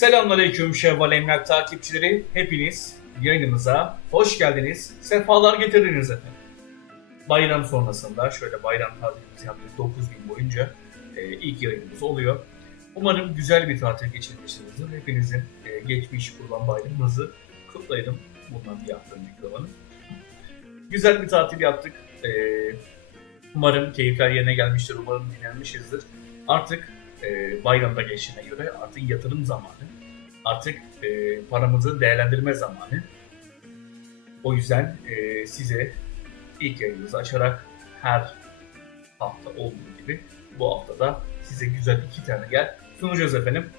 Selamünaleyküm Şevval Emlak takipçileri. Hepiniz yayınımıza hoş geldiniz. Sefalar getirdiniz efendim. Bayram sonrasında şöyle bayram tatilimizi yaptık 9 gün boyunca e, ilk yayınımız oluyor. Umarım güzel bir tatil geçirmişsinizdir. Hepinizin e, geçmiş kurban bayramınızı kutlayalım. Bundan bir hafta önceki zamanı. Güzel bir tatil yaptık. E, umarım keyifler yerine gelmiştir. Umarım dinlenmişizdir. Artık e, bayramda geçtiğine göre artık yatırım zamanı. Artık e, paramızı değerlendirme zamanı. O yüzden e, size ilk yayınımızı açarak her hafta olduğu gibi bu haftada size güzel iki tane gel sunacağız efendim.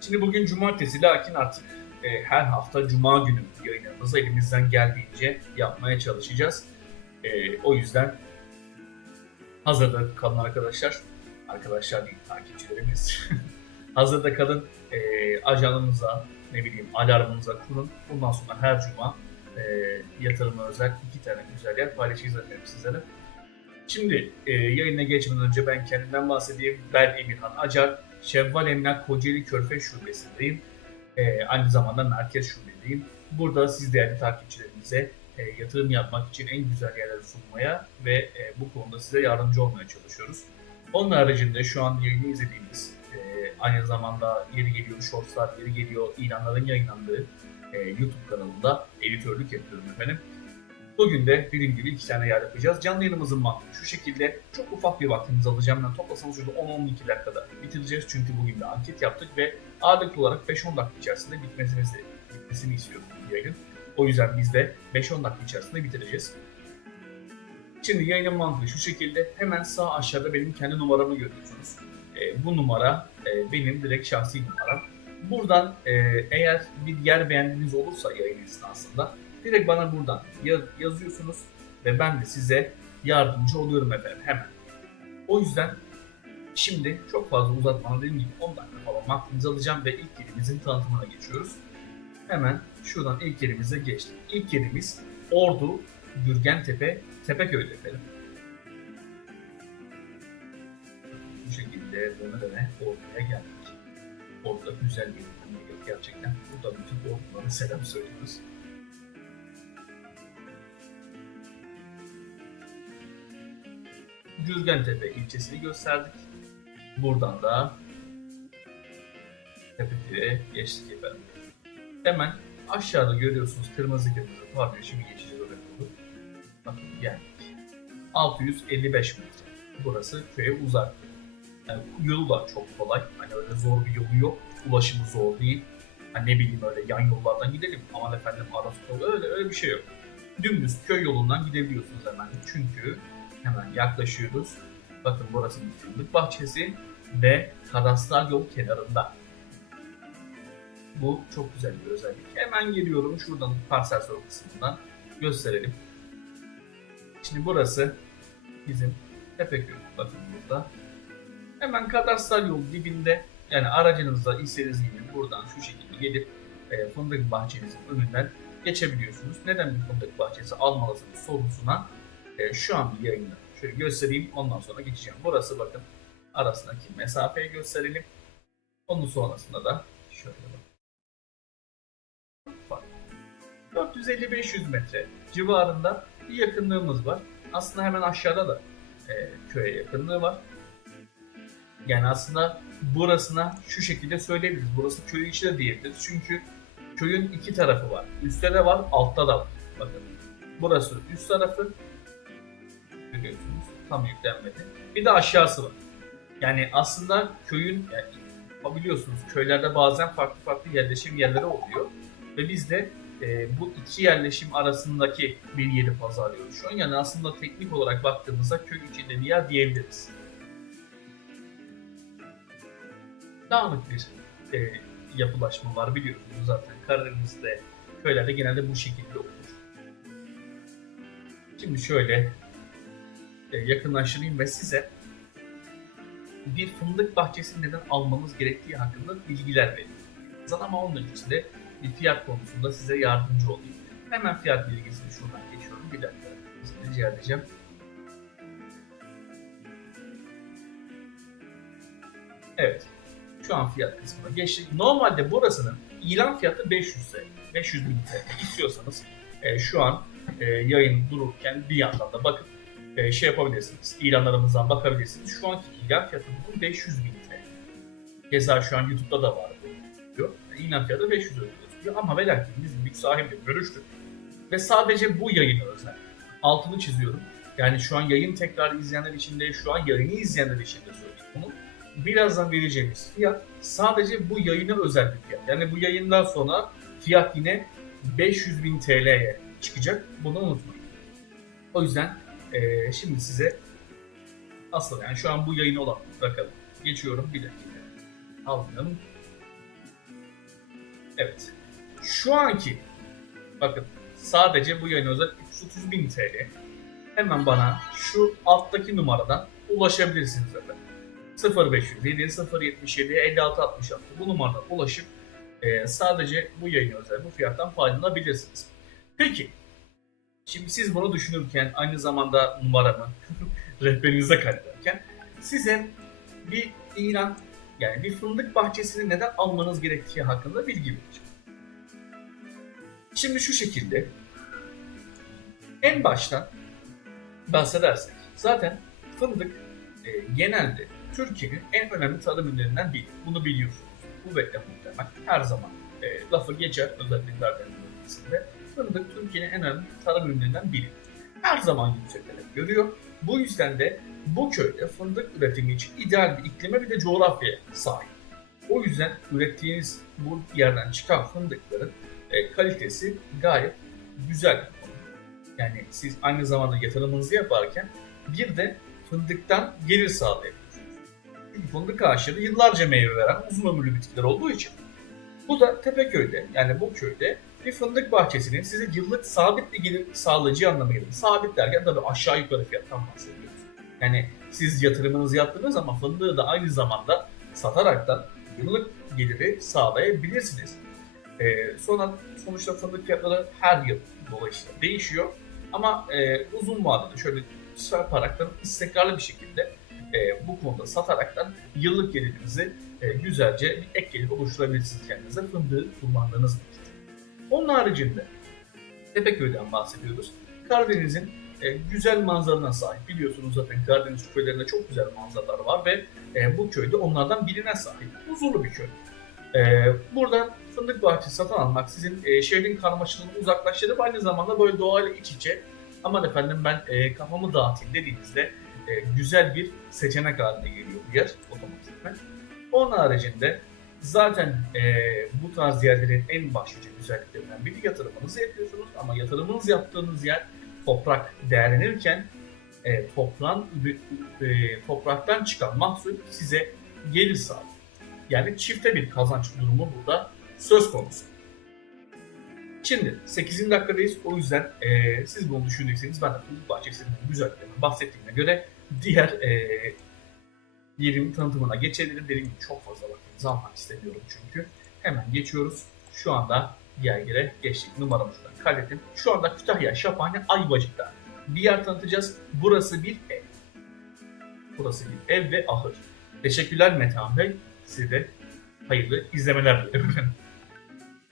Şimdi bugün cumartesi lakin artık e, her hafta cuma günü yayınlarımızı elimizden geldiğince yapmaya çalışacağız. E, o yüzden hazırda kalın arkadaşlar. Arkadaşlar değil takipçilerimiz. hazırda kalın. E, ajanınıza ne bileyim alarmınıza kurun. Bundan sonra her cuma e, yatırıma özel iki tane güzel yer paylaşacağız efendim sizlere. Şimdi e, yayına geçmeden önce ben kendimden bahsedeyim. Ben Emirhan Acar. Şevval Emlak Kocaeli Körfez Şubesi'ndeyim. E, aynı zamanda merkez şubedeyim. Burada siz değerli takipçilerimize e, yatırım yapmak için en güzel yerleri sunmaya ve e, bu konuda size yardımcı olmaya çalışıyoruz. Onun haricinde şu an yayını izlediğimiz, e, aynı zamanda yeri geliyor shortslar, yeri geliyor ilanların yayınlandığı e, YouTube kanalında editörlük yapıyorum efendim. Bugün de dediğim gibi iki tane yer yapacağız. Canlı yayınımızın mantığı şu şekilde çok ufak bir vaktinizi alacağım. Ben toplasanız şurada 10-12 dakikada bitireceğiz. Çünkü bugün de anket yaptık ve ağırlıklı olarak 5-10 dakika içerisinde bitmesini, bitmesini istiyorum bu yayının. O yüzden biz de 5-10 dakika içerisinde bitireceğiz. Şimdi yayının mantığı şu şekilde. Hemen sağ aşağıda benim kendi numaramı görüyorsunuz. E, bu numara e, benim direkt şahsi numaram. Buradan e, eğer bir yer beğendiğiniz olursa yayın esnasında direkt bana buradan ya- yazıyorsunuz ve ben de size yardımcı oluyorum efendim hemen. O yüzden şimdi çok fazla uzatmadan dediğim gibi 10 dakika falan vaktinizi alacağım ve ilk yerimizin tanıtımına geçiyoruz. Hemen şuradan ilk yerimize geçtik. İlk yerimiz Ordu, Gürgentepe, Tepeköy'de efendim. Bu şekilde döne döne Ordu'ya geldik. Ordu'da güzel bir memleket gerçekten. Burada bütün Ordu'lara selam söylüyoruz. Gürgentepe ilçesini gösterdik. Buradan da Tepeköy'e geçtik efendim. Hemen aşağıda görüyorsunuz kırmızı kırmızı parlıyor. Şimdi. Bakın geldik. 655 metre. Burası köye uzak. Yani yolu da çok kolay. Hani öyle zor bir yolu yok. Ulaşımı zor değil. Hani ne bileyim öyle yan yollardan gidelim. Aman efendim ara sokak öyle öyle bir şey yok. Dümdüz köy yolundan gidebiliyorsunuz hemen. Çünkü hemen yaklaşıyoruz. Bakın burası fındık bahçesi ve kadastral yol kenarında. Bu çok güzel bir özellik. Hemen geliyorum şuradan parsel soru kısmından gösterelim. Şimdi burası bizim Tepeköy. Bakın burada. Hemen kadastral yol dibinde yani aracınızla istediğiniz gibi buradan şu şekilde gelip e, fındık bahçenizin önünden geçebiliyorsunuz. Neden bir fındık bahçesi almalısınız sorusuna e, şu an bir yayında şöyle göstereyim ondan sonra geçeceğim. Burası bakın arasındaki mesafeyi gösterelim. Onun sonrasında da şöyle bak. 450-500 metre civarında bir yakınlığımız var. Aslında hemen aşağıda da e, köye yakınlığı var. Yani aslında burasına şu şekilde söyleyebiliriz. Burası köyün içi de diyebiliriz. Çünkü köyün iki tarafı var. Üstte de var, altta da var. Bakın. Burası üst tarafı. Görüyorsunuz. Tam yüklenmedi. Bir de aşağısı var. Yani aslında köyün yani biliyorsunuz köylerde bazen farklı farklı yerleşim yerleri oluyor. Ve biz de e, bu iki yerleşim arasındaki bir yeri pazarlıyoruz şu an. Yani aslında teknik olarak baktığımızda köy içinde bir yer diyebiliriz. Dağınık bir e, yapılaşma var biliyorsunuz zaten. Karadeniz'de köylerde genelde bu şekilde olur. Şimdi şöyle e, yakınlaştırayım ve size bir fındık bahçesi neden almanız gerektiği hakkında bilgiler vereyim. Ama onun öncesinde bir fiyat konusunda size yardımcı olayım. Hemen fiyat bilgisini şuradan geçiyorum. Bir dakika rica edeceğim. Evet. Şu an fiyat kısmına geçtik. Normalde burasının ilan fiyatı 500 TL. 500 bin TL istiyorsanız e, şu an e, yayın dururken bir yandan da bakıp e, şey yapabilirsiniz. İlanlarımızdan bakabilirsiniz. Şu anki ilan fiyatı bunun 500 bin TL. Keza şu an YouTube'da da var video. İlan fiyatı 500 lira Ama ve lakin biz mülk sahibiyle görüştük. Ve sadece bu yayına özel. Altını çiziyorum. Yani şu an yayın tekrar izleyenler için de şu an yayını izleyenler için de söyleyeyim bunu. Birazdan vereceğimiz fiyat sadece bu yayına özel bir fiyat. Yani bu yayından sonra fiyat yine 500 bin TL'ye çıkacak. Bunu unutmayın. O yüzden eee, şimdi size asıl yani şu an bu yayını olan bakalım. Geçiyorum bir dakika. Aldım. Evet. Şu anki bakın sadece bu yayına özel 330 bin TL. Hemen bana şu alttaki numaradan ulaşabilirsiniz efendim. 0507 077 56 66 bu numaradan ulaşıp e, sadece bu yayına özel bu fiyattan faydalanabilirsiniz. Peki şimdi siz bunu düşünürken aynı zamanda numaramı rehberinize kaydederken size bir ilan yani bir fındık bahçesini neden almanız gerektiği hakkında bilgi vereceğim. Şimdi şu şekilde en baştan bahsedersek zaten fındık e, genelde Türkiye'nin en önemli tarım ürünlerinden biri. Bunu biliyorsunuz. Bu ve muhtemel her zaman e, lafı geçer özellikle bölgesinde. Fındık Türkiye'nin en önemli tarım ürünlerinden biri. Her zaman yüksek talep görüyor. Bu yüzden de bu köyde fındık üretimi için ideal bir iklime bir de coğrafyaya sahip. O yüzden ürettiğiniz bu yerden çıkan fındıkların e, kalitesi gayet güzel. Yani siz aynı zamanda yatırımınızı yaparken bir de fındıktan gelir sağlayabiliyorsunuz. Çünkü fındık ağaçları yıllarca meyve veren uzun ömürlü bitkiler olduğu için. Bu da Tepeköy'de yani bu köyde bir fındık bahçesinin size yıllık sabit bir gelir sağlayacağı anlamına gelir. Sabit derken tabii aşağı yukarı fiyattan bahsediyoruz. Yani siz yatırımınızı yaptınız ama fındığı da aynı zamanda sataraktan yıllık geliri sağlayabilirsiniz. Ee, sonra sonuçta fındık fiyatları her yıl dolayısıyla değişiyor. Ama e, uzun vadede şöyle çarparaktan istikrarlı bir şekilde e, bu konuda sataraktan yıllık gelirinizi e, güzelce bir ek gelir oluşturabilirsiniz kendinize fındığı kullandığınız vakit. Onun haricinde Tepeköy'den bahsediyoruz. Karadeniz'in e, güzel manzarana sahip. Biliyorsunuz zaten Karadeniz köylerinde çok güzel manzaralar var ve e, bu köyde onlardan birine sahip. Huzurlu bir köy. E, buradan fındık bahçesi satın almak sizin e, şehrin karmaşalığını uzaklaştırıp aynı zamanda böyle doğayla iç içe aman efendim ben e, kafamı dağıtayım dediğinizde e, güzel bir seçenek haline geliyor bu yer otomatikman. Onun haricinde zaten e, bu tarz yerlerin en başlıca güzelliklerinden biri yatırımınızı yapıyorsunuz ama yatırımınız yaptığınız yer toprak değerlenirken e, toprağın, e, topraktan çıkan mahsul size gelir sağlıyor. Yani çifte bir kazanç durumu burada söz konusu. Şimdi 8. dakikadayız. O yüzden e, siz bunu düşünecekseniz ben de Fındık Bahçesi'nin güzelliklerinden bahsettiğime göre diğer e, yerin tanıtımına geçelim. Dediğim gibi çok fazla vaktinizi almak istemiyorum çünkü. Hemen geçiyoruz. Şu anda diğer yere geçtik. Numaramı şuradan kaydettim. Şu anda Kütahya, Şaphane, Ayvacık'ta bir yer tanıtacağız. Burası bir ev. Burası bir ev ve ahır. Teşekkürler Metehan Bey. Size hayırlı izlemeler dilerim.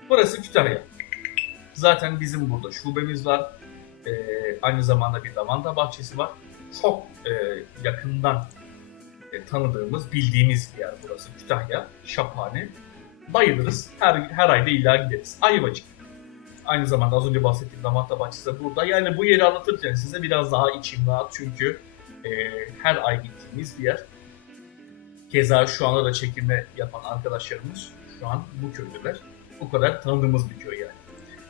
Burası Kütahya. Zaten bizim burada şubemiz var. Ee, aynı zamanda bir lavanta bahçesi var. Çok e, yakından e, tanıdığımız, bildiğimiz bir yer burası. Kütahya, Şaphane. Bayılırız. Her, her ayda illa gideriz. Ayvacık. Aynı zamanda az önce bahsettiğim lavanta bahçesi de burada. Yani bu yeri anlatırken size biraz daha içim rahat çünkü e, her ay gittiğimiz bir yer. Keza şu anda da çekimle yapan arkadaşlarımız şu an bu köylüler. O kadar tanıdığımız bir köy yani.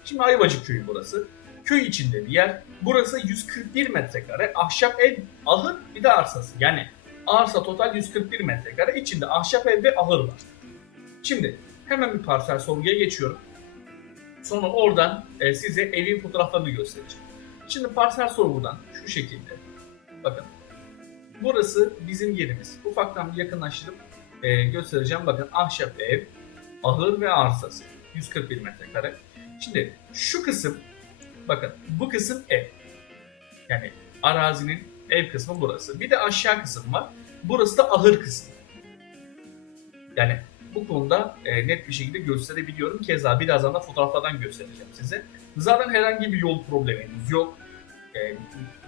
Şimdi Ayvacık köyü burası. Köy içinde bir yer. Burası 141 metrekare. Ahşap ev, ahır bir de arsası. Yani arsa total 141 metrekare. İçinde ahşap ev ve ahır var. Şimdi hemen bir parsel sorguya geçiyorum. Sonra oradan e, size evin fotoğraflarını göstereceğim. Şimdi parsel sorgudan şu şekilde. Bakın. Burası bizim yerimiz. Ufaktan bir yakınlaştırıp e, göstereceğim. Bakın ahşap ev, ahır ve arsası. 141 metrekare. Şimdi şu kısım bakın bu kısım ev. Yani arazinin ev kısmı burası. Bir de aşağı kısım var. Burası da ahır kısmı. Yani bu konuda e, net bir şekilde gösterebiliyorum. Keza birazdan da fotoğraflardan göstereceğim size. Zaten herhangi bir yol probleminiz yok. E,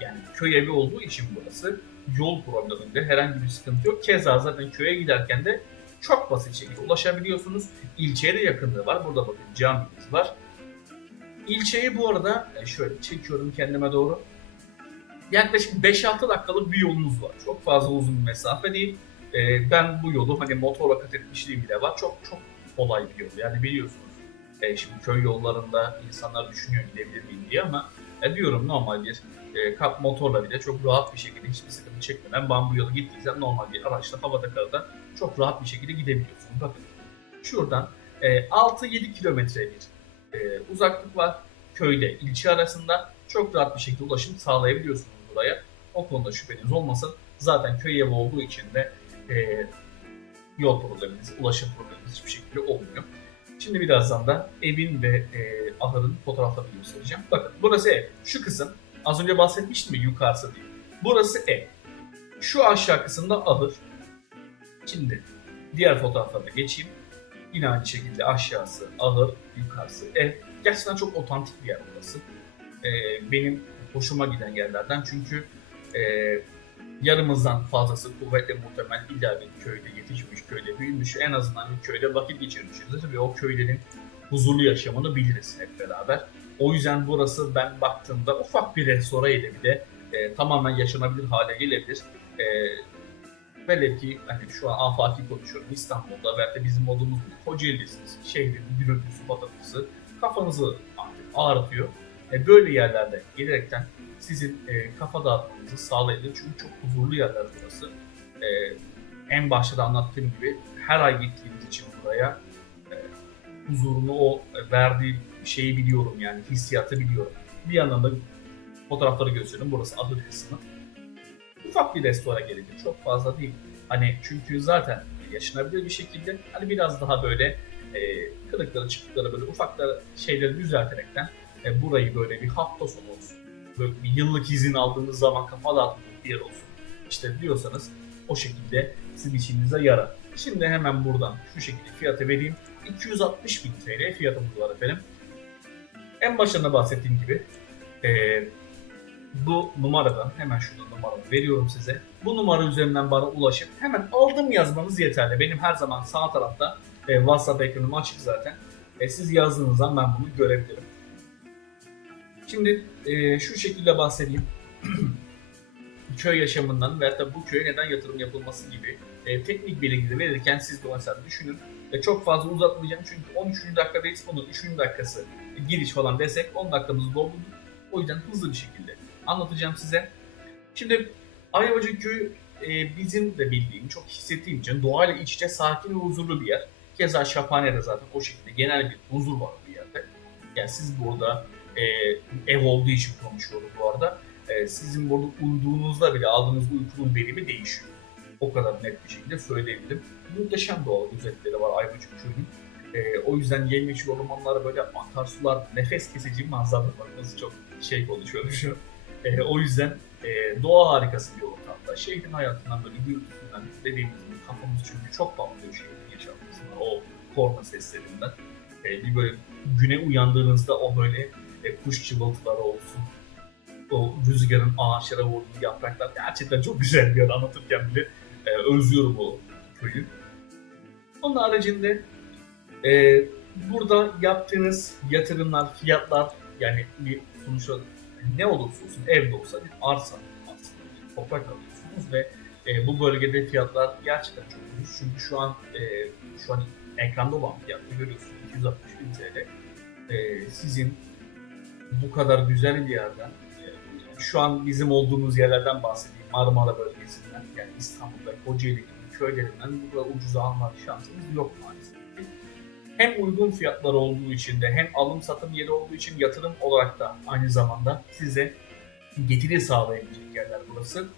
yani köy evi olduğu için burası yol probleminde herhangi bir sıkıntı yok. Keza zaten köye giderken de çok basit şekilde ulaşabiliyorsunuz. İlçeye de yakınlığı var. Burada bakın camimiz var. İlçeyi bu arada e, şöyle çekiyorum kendime doğru. Yaklaşık 5-6 dakikalık bir yolunuz var. Çok fazla uzun bir mesafe değil. E, ben bu yolu hani motorla kat etmişliğim bile var. Çok çok kolay bir yol. Yani biliyorsunuz e, şimdi köy yollarında insanlar düşünüyor gidebilir miyim diye ama e, diyorum normal bir e, kap motorla bile çok rahat bir şekilde hiçbir sıkıntı çekmeden ben bu yolu gittiysem normal bir araçla havada karada çok rahat bir şekilde gidebiliyorsunuz. Bakın şuradan e, 6-7 kilometre bir e, uzaklık var. Köyde ilçe arasında çok rahat bir şekilde ulaşım sağlayabiliyorsunuz buraya. O konuda şüpheniz olmasın. Zaten köy evi olduğu için de e, yol probleminiz, ulaşım probleminiz hiçbir şekilde olmuyor. Şimdi birazdan da evin ve e, ahırın fotoğraflarını göstereceğim. Bakın burası ev. Şu kısım az önce bahsetmiştim ya yukarısı değil. Burası ev. Şu aşağı kısımda ahır. Şimdi diğer fotoğraflara geçeyim. Yine aynı şekilde aşağısı ahır, yukarısı ev. Gerçekten çok otantik bir yer burası. E, benim hoşuma giden yerlerden çünkü e, yarımızdan fazlası kuvvetle muhtemel illa bir köyde yetişmiş, köyde büyümüş, en azından bir köyde vakit geçirmişizdir ve o köylerin huzurlu yaşamını biliriz hep beraber. O yüzden burası ben baktığımda ufak bir restoran ile bile e, tamamen yaşanabilir hale gelebilir. E, velev ki hani şu an afaki konuşuyorum İstanbul'da ve de bizim olduğumuz Kocaeli'siniz. Şehrin gürültüsü, patırtısı kafanızı artık ağrıtıyor. E, böyle yerlerde gelerekten sizin e, kafa dağıtmanızı sağlayabilir. Çünkü çok huzurlu yerler burası. E, en başta da anlattığım gibi her ay gittiğimiz için buraya huzurunu o verdiği şeyi biliyorum yani hissiyatı biliyorum. Bir yandan da fotoğrafları gösteriyorum. Burası ahır kısmı. Ufak bir restoran gerekir. Çok fazla değil. Hani çünkü zaten yaşanabilir bir şekilde hani biraz daha böyle e, kırıkları çıktıkları böyle ufakları şeyleri düzelterekten e, burayı böyle bir hafta sonu olsun böyle bir yıllık izin aldığınız zaman kafa dağıtmak bir yer olsun. İşte diyorsanız o şekilde sizin işinize yarar. Şimdi hemen buradan şu şekilde fiyatı vereyim. 260 bin TL fiyatımız var efendim. En başında bahsettiğim gibi eee, bu numaradan hemen şurada numaramı veriyorum size. Bu numara üzerinden bana ulaşıp hemen aldım yazmanız yeterli. Benim her zaman sağ tarafta e, WhatsApp ekranım açık zaten. E, siz yazdığınızdan ben bunu görebilirim. Şimdi e, şu şekilde bahsedeyim. köy yaşamından ve hatta bu köye neden yatırım yapılması gibi e, teknik bilgileri verirken siz de mesela düşünün. Çok fazla uzatmayacağım çünkü 13. dakikadayız. Bunun 3. dakikası giriş falan desek 10 dakikamızı doldurduk. O yüzden hızlı bir şekilde anlatacağım size. Şimdi Ayvacık Köyü e, bizim de bildiğim, çok hissettiğim için doğayla iç içe sakin ve huzurlu bir yer. Keza Şaphane'de zaten o şekilde genel bir huzur var bir yerde. Yani siz burada e, ev olduğu için konuşuyorum bu arada. E, sizin burada uyuduğunuzda bile aldığınız uykunun verimi değişiyor. O kadar net bir şekilde söyleyebilirim. Muhteşem doğal güzellikleri var Ayvacık Köyü'nün. E, o yüzden yemyeşil ormanlar böyle akarsular, nefes kesici manzara var. Nasıl çok şey konuşuyorum şu. E, o yüzden e, doğa harikası bir ortamda. Şehrin hayatından böyle gürültüsünden dediğimiz gibi kafamız çünkü çok patlıyor şehrin yaşantısından. O korna seslerinden. E, bir böyle güne uyandığınızda o böyle e, kuş cıvıltıları olsun. O rüzgarın ağaçlara vurduğu yapraklar gerçekten çok güzel bir yer anlatırken bile e, özlüyorum o köyü. Onun haricinde e, burada yaptığınız yatırımlar, fiyatlar yani bir sonuçta ne olursa olsun evde olsa bir arsa aslında bir toprak alıyorsunuz ve e, bu bölgede fiyatlar gerçekten çok ucuz. Çünkü şu an e, şu an ekranda olan fiyatı görüyorsunuz 260 bin TL. E, sizin bu kadar güzel bir yerden e, şu an bizim olduğumuz yerlerden bahsedeyim. Marmara bölgesinden yani İstanbul'da Kocaeli gibi köylerinden burada ucuza alma şansımız yok maalesef. Hem uygun fiyatlar olduğu için de hem alım satım yeri olduğu için yatırım olarak da aynı zamanda size getiri sağlayabilecek yerler burası.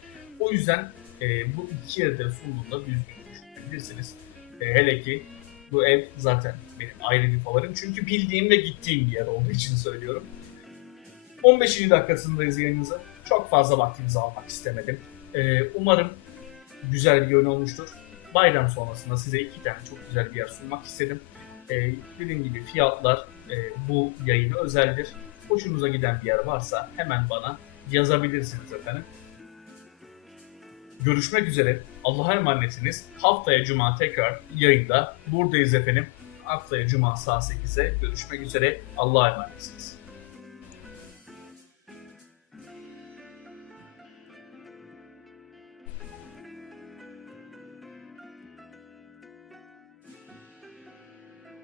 O yüzden e, bu iki yerde sunduğunda düzgün düşünebilirsiniz. E, hele ki bu ev zaten benim ayrı bir favorim. Çünkü bildiğim ve gittiğim bir yer olduğu için söylüyorum. 15. dakikasındayız yayınımızı. Çok fazla vaktinizi almak istemedim. Ee, umarım güzel bir yayın olmuştur. bayram sonrasında size iki tane çok güzel bir yer sunmak istedim. Ee, dediğim gibi fiyatlar e, bu yayına özeldir. Hoşunuza giden bir yer varsa hemen bana yazabilirsiniz efendim. Görüşmek üzere. Allah'a emanetsiniz. Haftaya Cuma tekrar yayında buradayız efendim. Haftaya Cuma saat 8'e görüşmek üzere. Allah'a emanetsiniz.